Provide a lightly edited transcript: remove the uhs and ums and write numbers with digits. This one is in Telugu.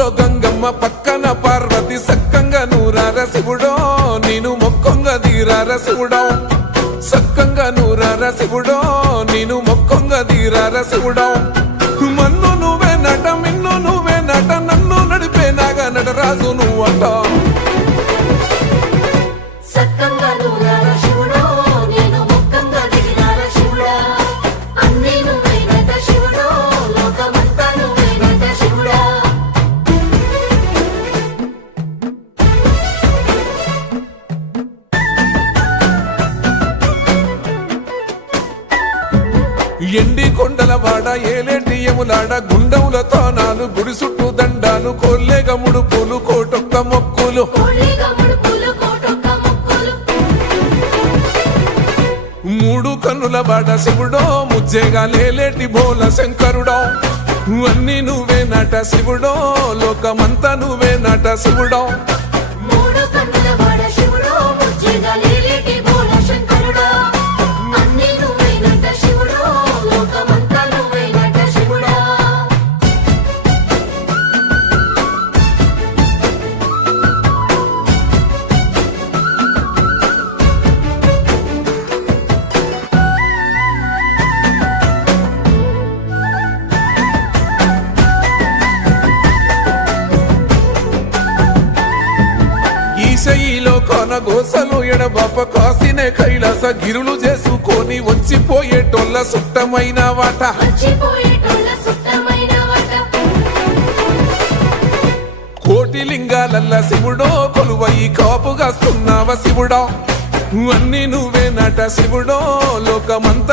ఊళ్ళో గంగమ్మ పక్కన పార్వతి సక్కంగా నూరార శివుడో నేను మొక్కంగా తీరార శివుడో సక్కంగా నూరార శివుడో నేను మొక్కంగా తీరార శివుడో మన్ను నువ్వే నట మిన్ను నువ్వే నట నన్ను నడిపే నాగా నటరాజు నువ్వట ఎండి కొండల వాడ ఏలేటి యములాడ గుండముల తానాలు గుడి చుట్టూ దండాలు కోల్లేగ ముడుపులు కోటొక్క మొక్కులు మూడు కన్నుల బాడ శివుడో ముజ్జేగా లేలేటి బోల శంకరుడో అన్ని నువ్వే నట శివుడో లోకమంతా నువ్వే నట శివుడో ఈశయిలో కొన గోసలు ఎడబాప కాసినే కైలాస గిరులు చేసుకొని వచ్చిపోయేటోళ్ళ సుట్టమైన వాట కోటి లింగాలల్ల శివుడో కొలువయి కాపుగాస్తున్నావ శివుడో అన్ని నువ్వే నట శివుడో లోకమంతా